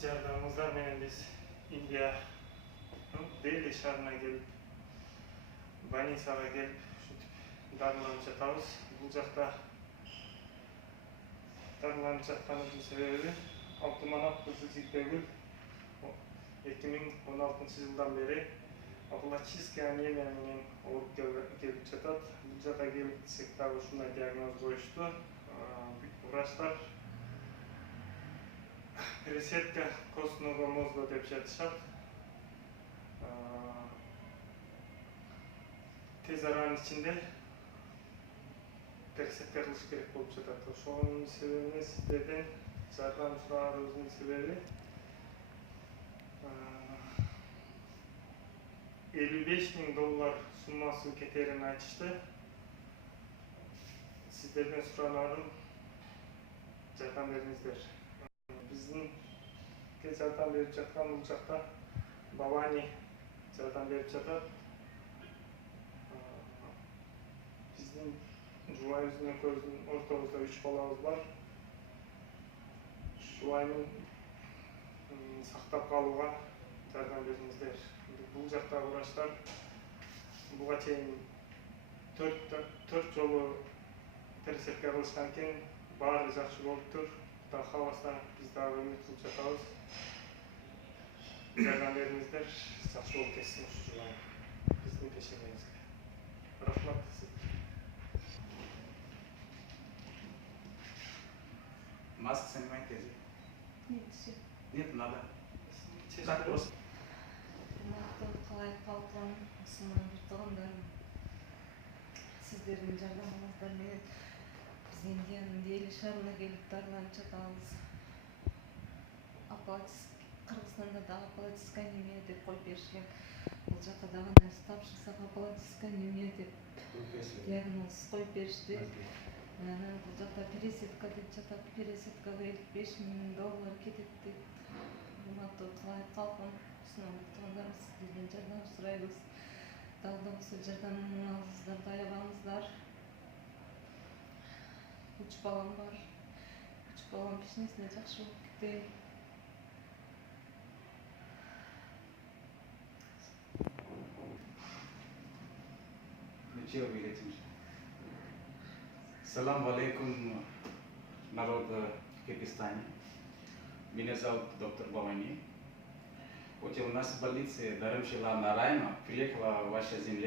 Жардамыңыздар менен биз Индия Дели шаарына келип, больницага келип, ушинтип дарыланып жатабыз. Бул жакта дарыланып жатканыбыздын себеби Алтыманап кызыл жидбегүл 2016 жылдан бери аполлактическая анемия менен ооруп келип жатат. Бул жака келип десек дагы ушундай диагноз коюшту. Врачтар пересадка костного мозга деп жатышат. Тез аранын ичинде пересадка кылыш керек болуп жатат. Ошонун себебине сиздерден жардам сураганыбыздын себеби $55.000 суммасы кетерин айтышты. Сиздерден суранарым жардам бериңиздер. Биздинге жардам берип жаткан бул жакта Бавани жардам берип жатат. Биздин жубайыбыздын экөөбүздүн ортобузда 3 балабыз бар. Жубайымын сактап калууга жардам бериңиздер. Бул жакта врачтар буга чейин 4 жолу пересадка кылышкан экен, баары жакшы болуптур. Кудай кааласа биз дагы үмүт кылып жатабыз. Жардам бериңиздер, жакшы болуп кетсин ушу жубайым. Биздин пешенебизге. Рахмат сизге. Маска снимаете же? Нет, все. Нет, надо. Так просто. Қалай талқылан, осымен жұрттығындарым. Сіздердің жардамыңыздар менен біз Индияның Дели шаарына келіп дарыланып жатабыз. Қырғызстанда да аполлактическая анемия деп коюп беришкен. Бул жакта дагы нерсе тапшырсак аполлактическая анемия деп диагноз коюп беришти. Бул жакта пересадка деп жатат. Пересадкага $55.000 кетет дейт. Урматтуу калай калкым, сіздерден жардам сурайбыз. Дагы да болсо жардамыңыздарда аябаңыздар. 3 балам бар. 3 балам пешенесине жакшы болуп кетти. Ничего вылетим. Салам алейкум, народ Киргизстана. Меня зовут доктор Бавани. Вот у нас в больнице Даремшила Нарайна приехала ваша земля.